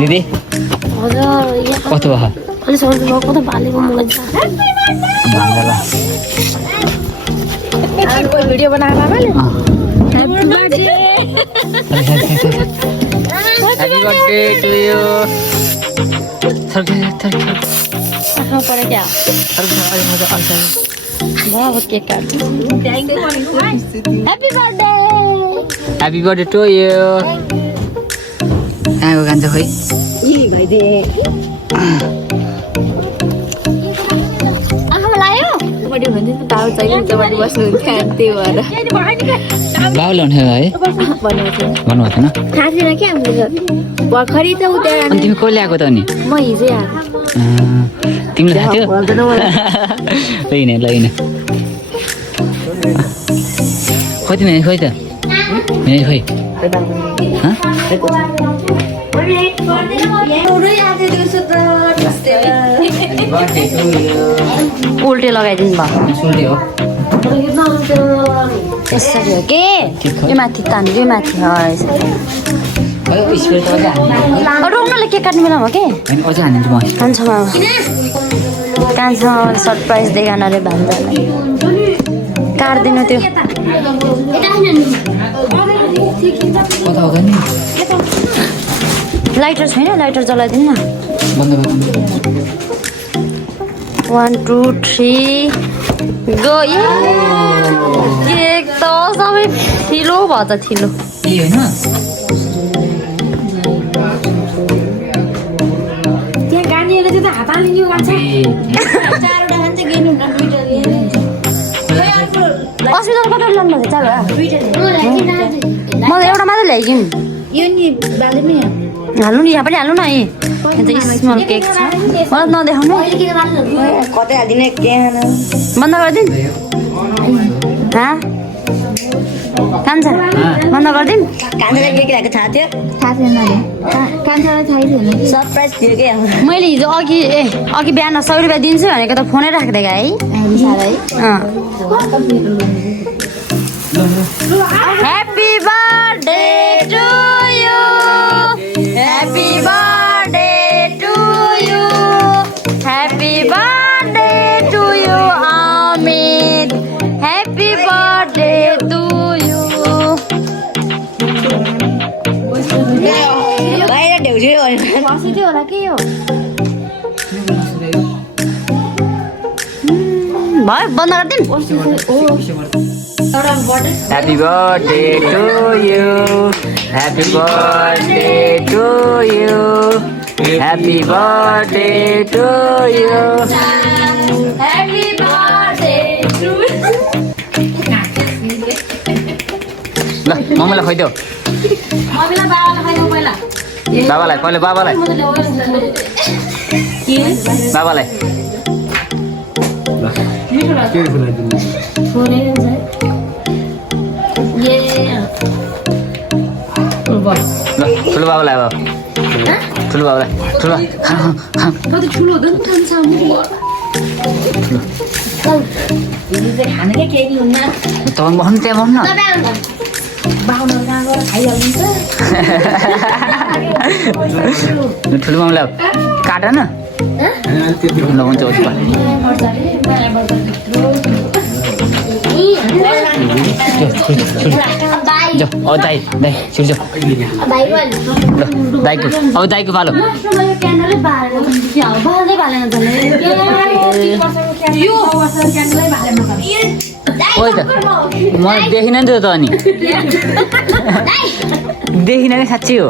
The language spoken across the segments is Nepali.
दिदी कस्तो भयो भिडियो बनाएर बाबाले Happy birthday to you. परे क्या केक काट्नु Happy birthday to you. कहाँको कान्छ खोइ बाबुले भन्थ्यो है भन्नुभएको थिएन भर्खरै त उता अनि तिमी को ल्याएको त अनि म हिजै आएको तिमीले थाहा थियो लैन खोइ तिमी खोइ त खोइ उल्टे लगाइदिनु भयो यसरी हो के यो माथि तान्नु यो माथि रोक्नले के काट्ने बेला हो के कान्छोमा कान्छोमा सरप्राइज देखान अरे भान्जालाई काट्दिनु त्यो लाइटर छैन लाइटर जलाइदिनु न 1 2 3 गो केक त सबै ठिलो भयो त ठिलो त्यहाँ गानीहरूले चाहिँ त हात हालिदियो अस्मिता कता लानु भएको चाल मलाई एउटा मात्रै ल्याइदिउँ हाल्नु नि यहाँ पनि हाल्नु न स्मल केक छ मलाई नदेखाउनु कतै हालिदिने बन्द गरिदिनु कान्छ बन्द गरिदिउँ कान्छालाई के ल्याएको थाहा थियो कान्छालाई थाहै थिएन सरप्राइज थियो क्या मैले हिजो अघि बिहान 100 रुपियाँ दिन्छु भनेको त फोनै राखिदिएको है happy birthday to you happy birthday to you happy birthday to you Amit happy birthday to you बाहिर ढेउछु होला के हो भयो बन्द गरिदिउँ Happy birthday to you. Happy birthday to you. Happy birthday to you. Happy birthday to you. ल मम्मीलाई खुवाइदेऊ मम्मीलाई बाबालाई खुवाइदेऊ पहिला बाबालाई पहिले बाबालाई ठुलो बाबालाई अब ठुलो बाबालाई ठुलो ठुलो हुँदैन खान्छ तपाईँ भन्नु त्यहाँ भन्नु ठुलो मामला काट न ल हुन्छ दाई छिर्छ दाईको अब दाईको पालो खोइ त म देखिन नि त्यो त अनि देखिन नि साँच्ची हो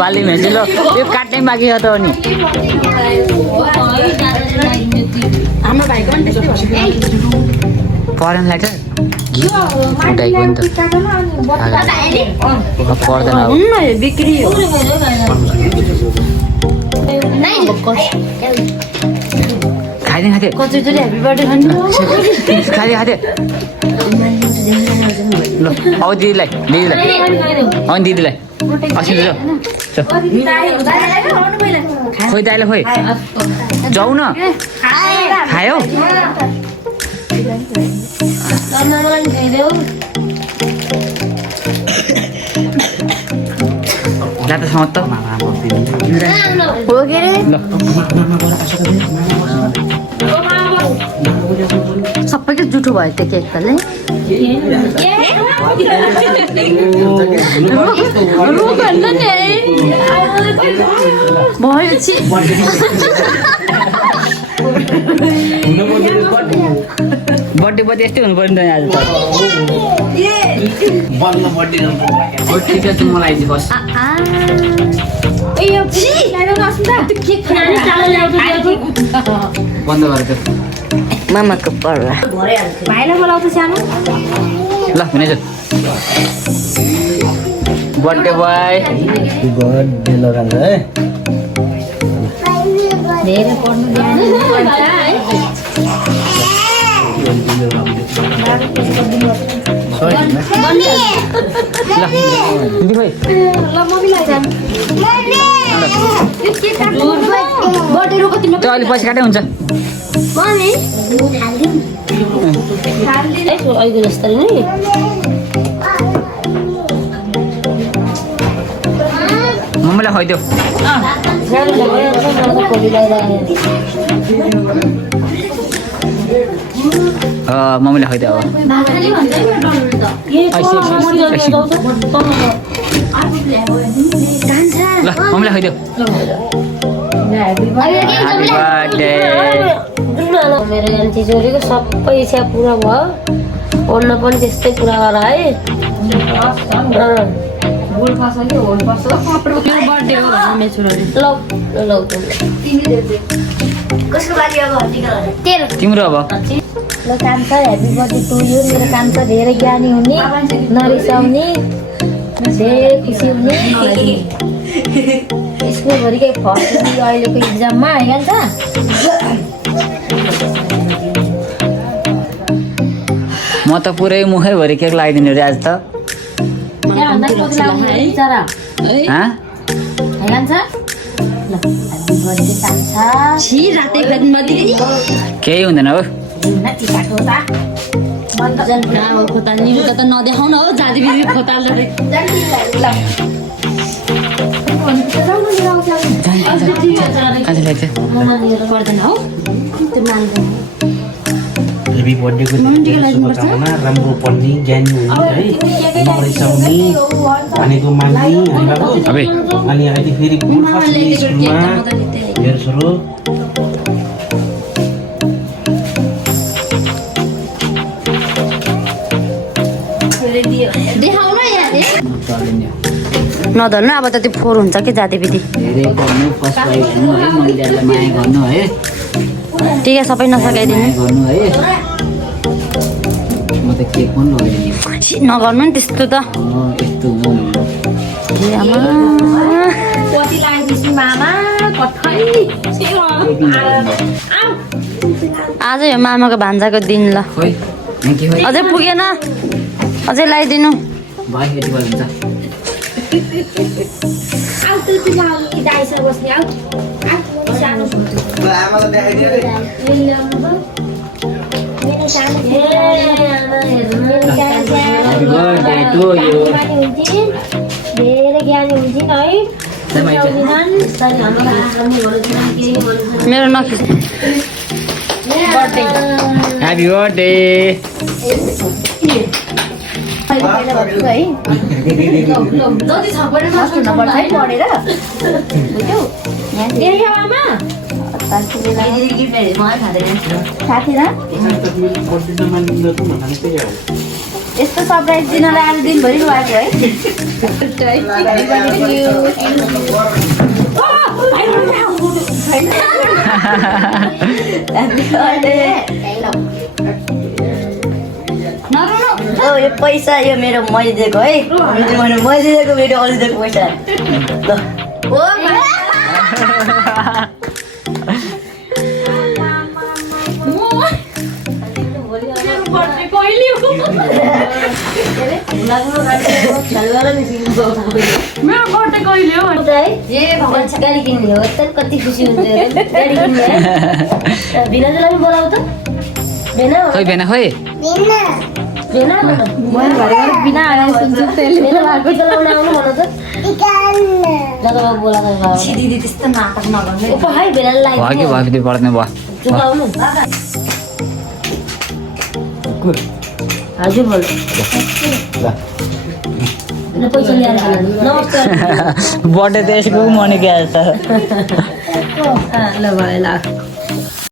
बाली भेन्छु ल यो काट्नै बाँकी छ त अनि परेन लाग्छ उठाइको नि त पर्दैन बिक्री हो खाइदिनु खाँदै कचोरी ह्याप्पी बर्थडे खाँदै ल औ दिदीलाई अनि दिदीलाई अस्ति खोइ दाइलाई खोइ जाऊ न खायो त समात त हो के रे ल सबैको जुठो भयो त्यो केक तले भयो छि बर्थडे पछि यस्तै हुनु पर्ने आज त बल्ल बर्थडे हो ठिक छ मलाई चाहिँ बस बन्द गरेको मामाको पर्रा भाइलाई बोलाउँछ सानो ल हुनेछ बर्थडे बोय बर्थडे लगाएर है धेरै पढ्नु अलि पछि काटै हुन्छ मम्मीलाई खुवाइदेऊ मम्मीलाई खुवाइदेऊ ल मम्मीलाई खुवाइदेऊ मेरो आन्टी छोरीको सबै इच्छा पुरा भयो पढ्न पनि त्यस्तै पुरा गर है तिम्रो अब ल कान्छ ह्याप्पी बर्थडे टु यु मेरो कान्छ धेरै ज्ञानी हुने नरिसाउने धेरै खुसी हुने स्कुलभरिकै फर्स्ट अहिलेको इक्जाममा होइन त म त पुरै मुखैभरि केक लगाइदिने रे आज त केही हुँदैन हो नदेखाउ न हो जाति बिजी खोताल पर्दैन हौ हेभी बर्थडेको शुभकामना राम्रो पढ्ने ज्ञानी हुने है नरिसाउने भनेको मान्ने है बाबु अबे अनि अहिले फेरि फर्स्ट स्कुलमा मेरो छोरो नधर्नु अब त त्यो फोहोर हुन्छ कि जाति विधि धेरै गर्नु फर्स्ट प्राइज हुनु है महिलालाई माया गर्नु है ठिक है सबै नसकाइदिनु माया गर्नु है म त केक पनि लगाइदिने नगर्नु नि त्यस्तो त यस्तो हो ए आमा आज यो मामाको भान्जाको दिन ल खोइ के खोइ अझै पुगेन अझै लगाइदिनु भाइ यति भयो हुन्छ Happy birthday to you. धेरै ज्ञानी हुन्छन् है मेरो नखिच Happy birthday. यस्तो सरप्राइज दिनलाई आज दिनभरि रुवाएको है यो पैसा यो मेरो मैले दिएको है मैले दिएको मेरो अरू दिएको पैसा गाडी किन्ने हो कति खुसी हुन्छ गाडी किन्ने भिनाजुलाई पनि बोलाउ त भेना खोइ भेना खोइ भेना बिना आएर सुन्छु त्यसले बोलाएको चलाउन आउनु भन त जग्गामा बोलाएको बाबा दिदी त्यस्तो नाटक नगर्ने उप है बेलालाई भयो कि भयो पढ्ने भयो चुकाउनु हजुर बोल ल पैसा ल्याएर खानु नमस्कार बर्थडे त यसको मनी क्या छ ल भयो ल